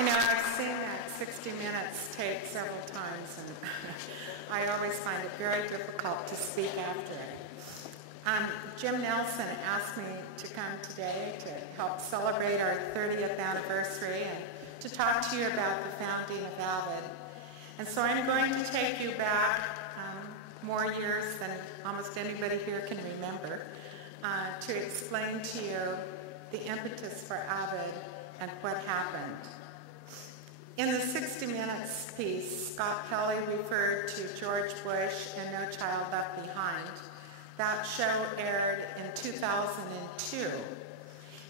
You know, I've seen that 60 Minutes tape several times, and I always find it very difficult to speak after it. Jim Nelson asked me to come today to help celebrate our 30th anniversary and to talk to you about the founding of AVID. And so I'm going to take you back more years than almost anybody here can remember to explain to you the impetus for AVID and what happened. In the 60 Minutes piece, Scott Kelly referred to George Bush and No Child Left Behind. That show aired in 2002.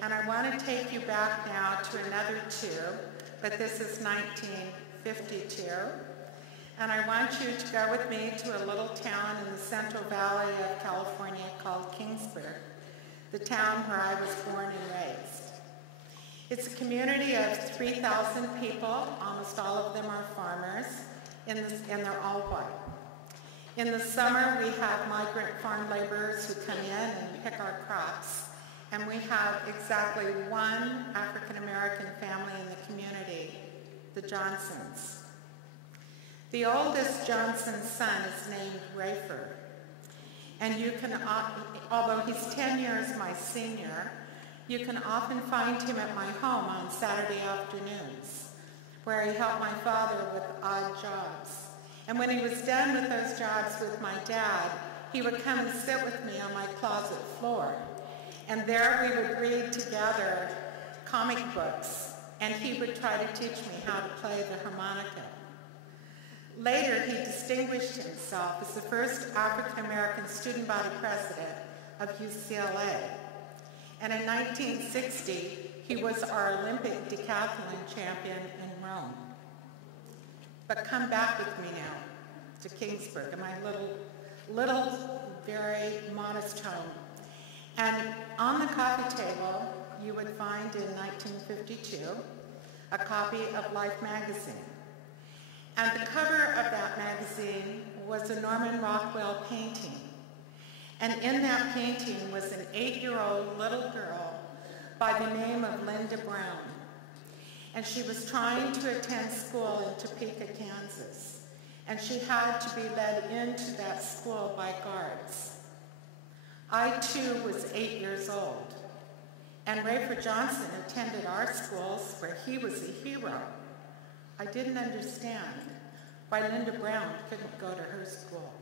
And I want to take you back now to another two, but this is 1952. And I want you to go with me to a little town in the Central Valley of California called Kingsburg, the town where I was born and raised. It's a community of 3,000 people. Almost all of them are farmers, and they're all white. In the summer, we have migrant farm laborers who come in and pick our crops, and we have exactly one African-American family in the community, the Johnsons. The oldest Johnson son is named Rafer, and you can, although he's 10 years my senior, you can often find him at my home on Saturday afternoons, where he helped my father with odd jobs. And when he was done with those jobs with my dad, he would come and sit with me on my closet floor. And there we would read together comic books, and he would try to teach me how to play the harmonica. Later, he distinguished himself as the first African-American student body president of UCLA. And in 1960, he was our Olympic decathlon champion in Rome. But come back with me now to Kingsburg, my little, very modest home. And on the coffee table, you would find in 1952 a copy of Life magazine. And the cover of that magazine was a Norman Rockwell painting. And in that painting was an 8-year-old little girl by the name of Linda Brown. And she was trying to attend school in Topeka, Kansas. And she had to be led into that school by guards. I, too, was 8 years old. And Rafer Johnson attended our schools where he was a hero. I didn't understand why Linda Brown couldn't go to her school.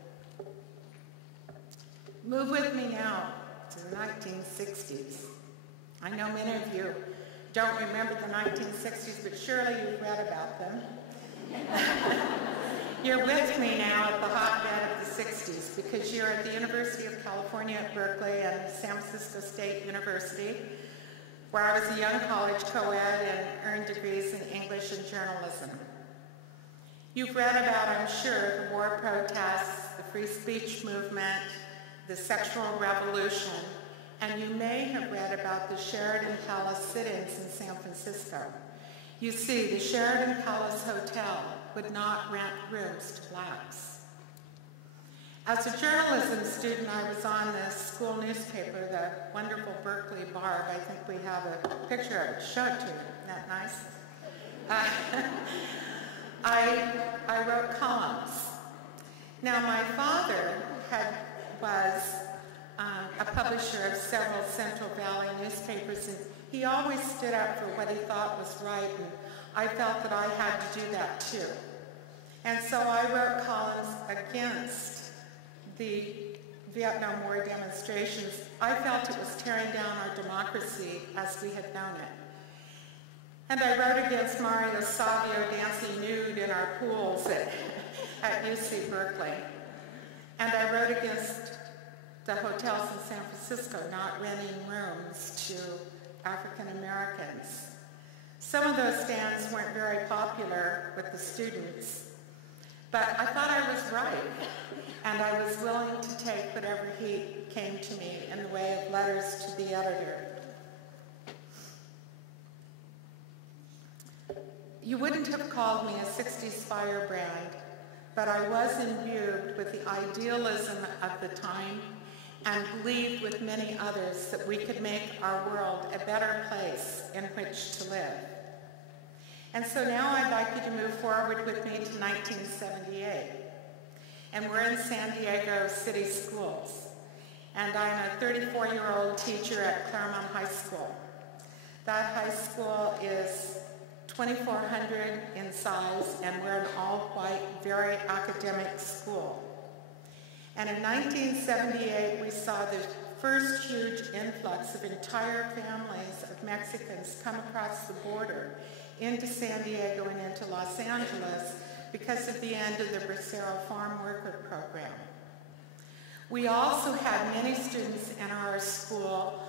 Move with me now to the 1960s. I know many of you don't remember the 1960s, but surely you've read about them. You're with me now at the hotbed of the 60s because you're at the University of California at Berkeley and San Francisco State University, where I was a young college co-ed and earned degrees in English and journalism. You've read about, I'm sure, the war protests, the free speech movement, the sexual revolution, and you may have read about the Sheraton Palace sit-ins in San Francisco. You see, the Sheraton Palace Hotel would not rent rooms to blacks. As a journalism student, I was on the school newspaper, the wonderful Berkeley Barb. I think we have a picture of it. Show it to you. Isn't that nice? I wrote columns. Now, my father was a publisher of several Central Valley newspapers, and he always stood up for what he thought was right, and I felt that I had to do that too. And so I wrote columns against the Vietnam War demonstrations. I felt it was tearing down our democracy as we had known it. And I wrote against Mario Savio dancing nude in our pools at UC Berkeley. And I wrote against the hotels in San Francisco not renting rooms to African Americans. Some of those stands weren't very popular with the students, but I thought I was right, and I was willing to take whatever heat came to me in the way of letters to the editor. You wouldn't have called me a 60s firebrand, but I was imbued with the idealism of the time and believed with many others that we could make our world a better place in which to live. And so now I'd like you to move forward with me to 1978. And we're in San Diego City Schools. And I'm a 34-year-old teacher at Claremont High School. That high school is 2,400 in size, and we're an all-white, very academic school. And in 1978, we saw the first huge influx of entire families of Mexicans come across the border into San Diego and into Los Angeles because of the end of the Bracero Farm Worker Program. We also had many students in our school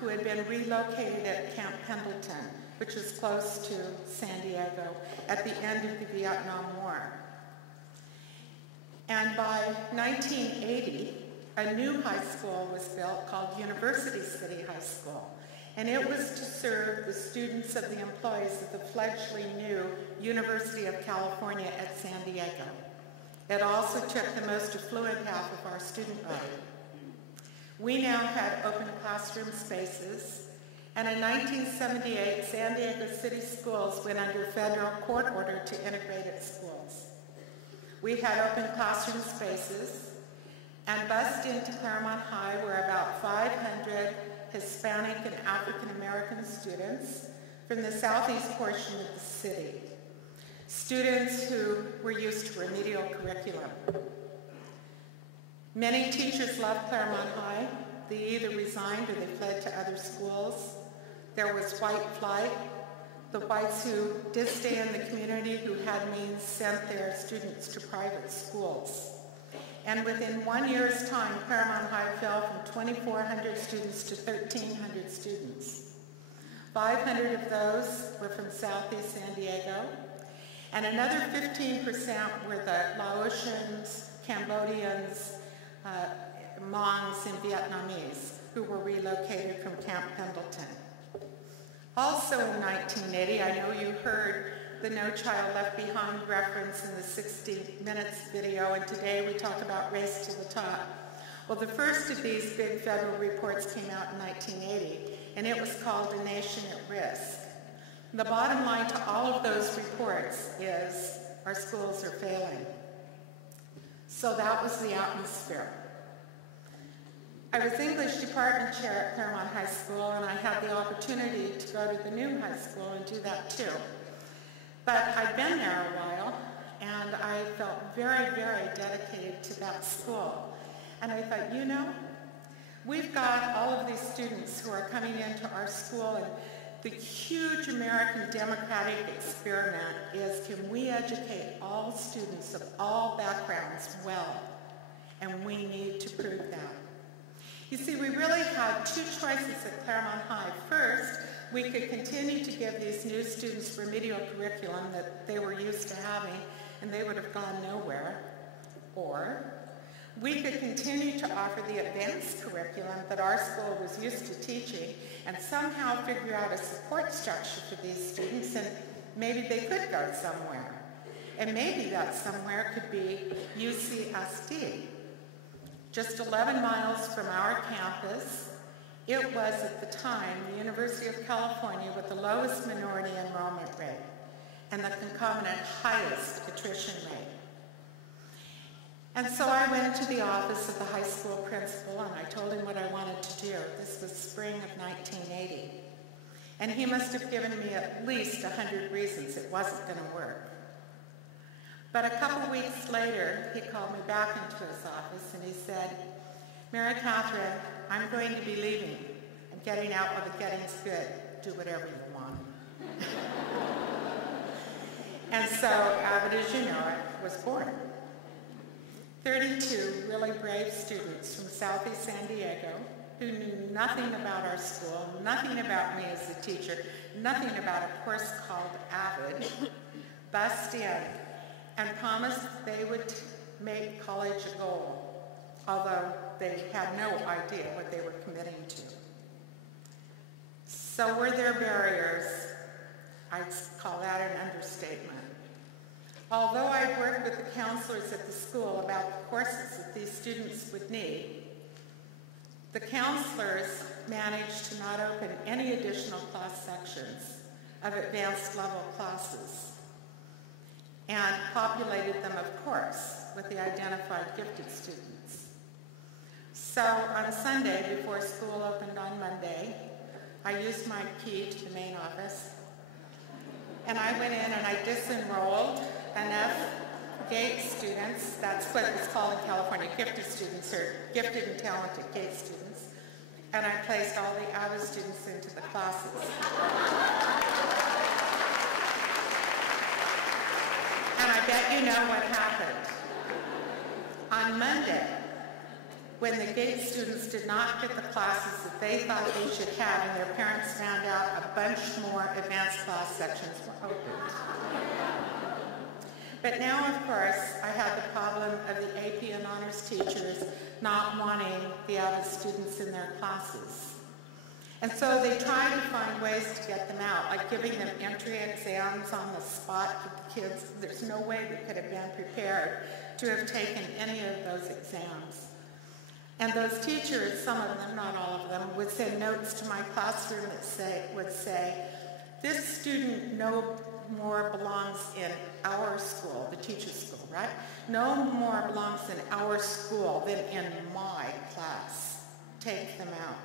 who had been relocated at Camp Pendleton, which was close to San Diego, at the end of the Vietnam War. And by 1980, a new high school was built called University City High School, and it was to serve the students of the employees of the fledgling new University of California at San Diego. It also took the most affluent half of our student body. We now had open classroom spaces, and in 1978, San Diego City Schools went under federal court order to integrate its schools. We had open classroom spaces, and bused into Claremont High were about 500 Hispanic and African American students from the southeast portion of the city. Students who were used to remedial curriculum. Many teachers left Claremont High. They either resigned or they fled to other schools. There was white flight. The whites who did stay in the community who had means sent their students to private schools. And within 1 year's time, Claremont High fell from 2,400 students to 1,300 students. 500 of those were from Southeast San Diego, and another 15% were the Laotians, Cambodians, Hmongs, and Vietnamese who were relocated from Camp Pendleton. Also in 1980, I know you heard the No Child Left Behind reference in the 60 Minutes video, and today we talk about Race to the Top. Well, the first of these big federal reports came out in 1980, and it was called A Nation at Risk. The bottom line to all of those reports is our schools are failing. So that was the atmosphere. I was English department chair at Claremont High School, and I had the opportunity to go to the new high school and do that too. But I'd been there a while, and I felt very, very dedicated to that school. And I thought, you know, we've got all of these students who are coming into our school, and the huge American democratic experiment is, can we educate all students of all backgrounds well? And we need to prove that. You see, we really had two choices at Claremont High. First, we could continue to give these new students remedial curriculum that they were used to having, and they would have gone nowhere. Or we could continue to offer the advanced curriculum that our school was used to teaching and somehow figure out a support structure for these students, and maybe they could go somewhere. And maybe that somewhere could be UCSD. Just 11 miles from our campus, it was at the time the University of California with the lowest minority enrollment rate and the concomitant highest attrition rate. And so I went into the office of the high school principal and I told him what I wanted to do. This was spring of 1980. And he must have given me at least 100 reasons it wasn't going to work. But a couple weeks later, he called me back into his office and he said, Mary Catherine, I'm going to be leaving. I'm getting out while the getting's good. Do whatever you want. And so AVID, as you know it, was born. 32 really brave students from Southeast San Diego who knew nothing about our school, nothing about me as a teacher, nothing about a course called AVID, bussed in and promised they would make college a goal, although they had no idea what they were committing to. So were there barriers? I'd call that an understatement. Although I'd worked with the counselors at the school about the courses that these students would need, the counselors managed to not open any additional class sections of advanced level classes and populated them, of course, with the identified gifted students. So on Sunday, before school opened on Monday, I used my key to the main office, and I went in and I disenrolled enough GATE students, that's what it's called in California, gifted students, or gifted and talented GATE students, and I placed all the AVID students into the classes. And I bet you know what happened. On Monday, when the GATE students did not get the classes that they thought they should have, and their parents found out a bunch more advanced class sections were opened. But now, of course, I had the problem of the AP and honors teachers not wanting the AVID students in their classes. And so they tried to find ways to get them out, like giving them entry exams on the spot for the kids. There's no way they could have been prepared to have taken any of those exams. And those teachers, some of them, not all of them, would send notes to my classroom that would say, this student no more belongs in our school, the teacher's school, right? No more belongs in our school than in my class. Take them out.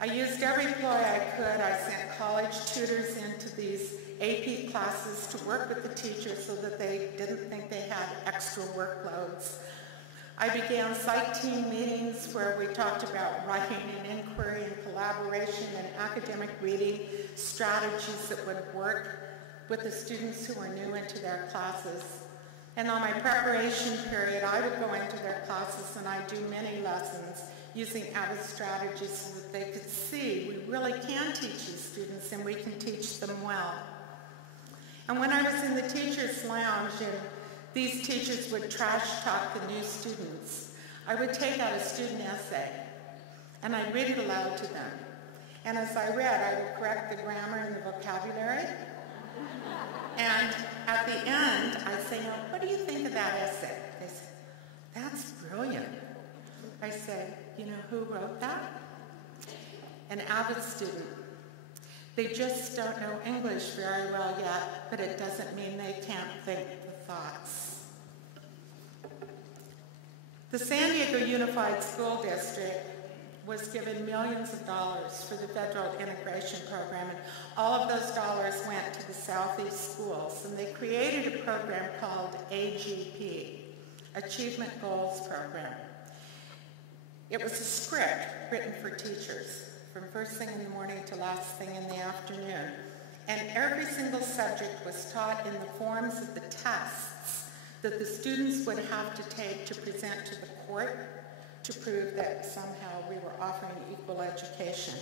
I used every ploy I could. I sent college tutors into these AP classes to work with the teachers so that they didn't think they had extra workloads. I began site team meetings where we talked about writing and inquiry and collaboration and academic reading strategies that would work with the students who were new into their classes. And on my preparation period, I would go into their classes and I'd do many lessons using AVID strategies so that they could see we really can teach these students and we can teach them well. And when I was in the teacher's lounge and these teachers would trash talk the new students, I would take out a student essay and I'd read it aloud to them. And as I read, I would correct the grammar and the vocabulary. And at the end, I'd say, now, what do you think of that essay? They said, that's brilliant. I said, you know who wrote that? An AVID student. They just don't know English very well yet, but it doesn't mean they can't think the thoughts. The San Diego Unified School District was given millions of dollars for the federal integration program, and all of those dollars went to the Southeast schools, and they created a program called AGP, Achievement Goals Program. It was a script written for teachers from first thing in the morning to last thing in the afternoon, and every single subject was taught in the forms of the tests that the students would have to take to present to the court to prove that somehow we were offering equal education.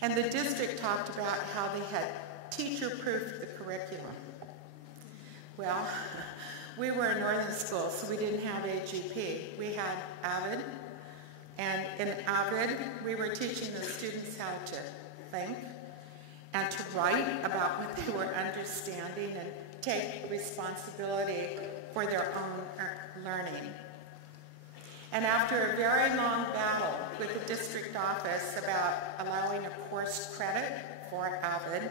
And the district talked about how they had teacher-proofed the curriculum. Well, we were a northern school, so we didn't have AGP. We had AVID, and in AVID, we were teaching the students how to think and to write about what they were understanding and take responsibility for their own learning. And after a very long battle with the district office about allowing a course credit for AVID,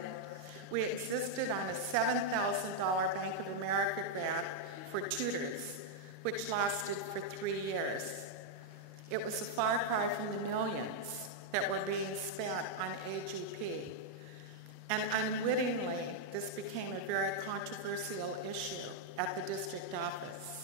we existed on a $7,000 Bank of America grant for tutors, which lasted for 3 years. It was a far cry from the millions that were being spent on AGP. And unwittingly, this became a very controversial issue at the district office.